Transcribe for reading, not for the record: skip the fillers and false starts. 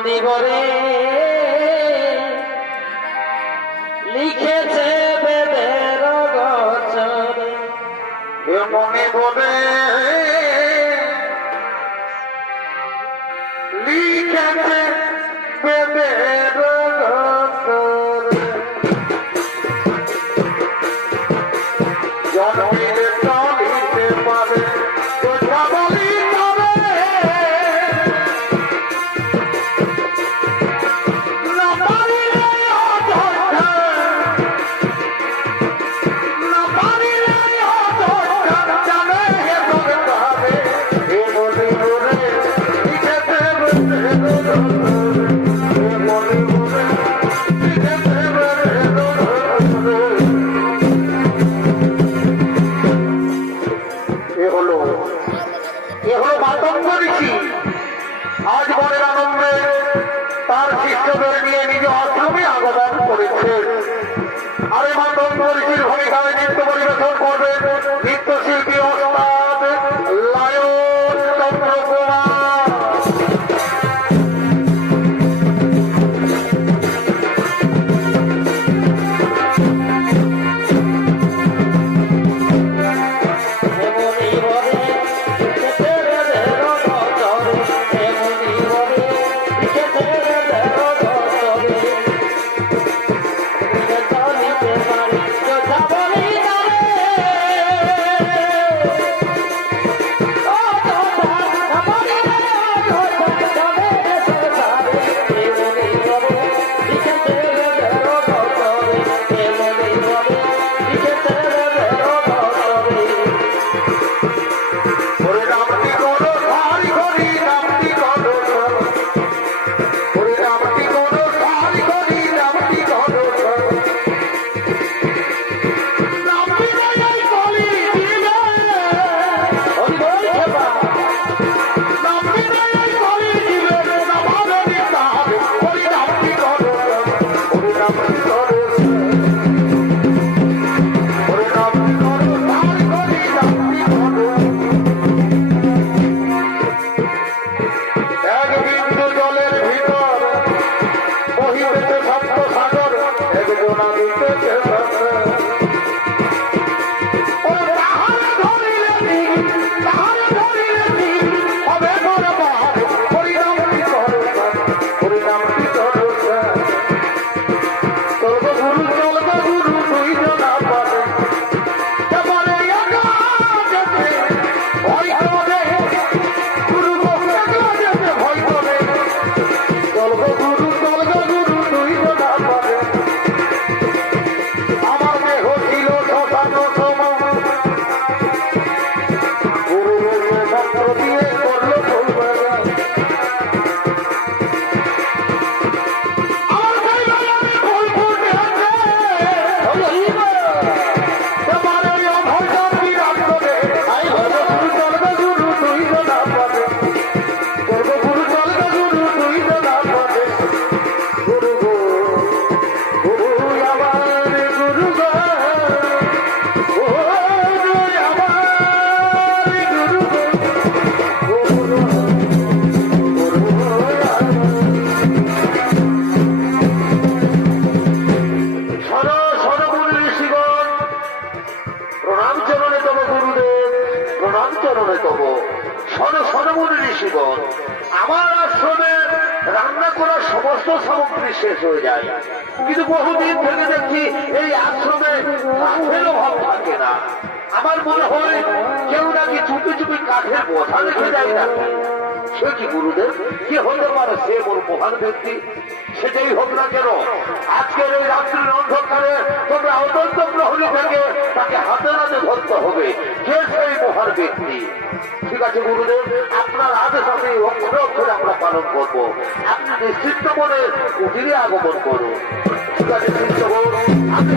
মনি করে লিখেছে বেদের গছরে মনে করে লিখেছে বেদের গছরে জন্মিলে চলিতে পারে কথা বলি আজ বড়ের আনন্দে তার শিষ্যদের নিয়ে নিজ আশ্রমে আগমন করেছে। আরে মাতঙ্গ ঋষির ভূমিকায় নৃত্য পরিবেশন করবে নৃত্যশিল্পী ওস্তাদ লায়ন চন্দ্র কুমার। আমার আশ্রমে রান্না করার সমস্ত সামগ্রী শেষ হয়ে যায়, কিন্তু বহুদিন থেকে দেখছি এই আশ্রমে কাঠের অভাব থাকে না। আমার মনে হয় কেউ নাকি চুপি চুপি কাঠের বোঝা রেখে যায় না। সে কি গুরুদেব, কি হতে পারে সে বড় মহান ব্যক্তি? সেটাই হোক না কেন, আজকের এই রাত্রির অন্ধকারে তোমরা অত্যন্ত প্রহরী থেকে তাকে হাতে হাতে ধরতে হবে। কে সেই মহান ব্যক্তি? ঠিক আছে গুরুদেব, আপনার আদেশ আমি অক্ষরে অক্ষরে আমরা পালন করবো। আপনি নিশ্চিত মনে কুটিরে আগমন করুন। ঠিক আছে চিন্তা করুন, আমি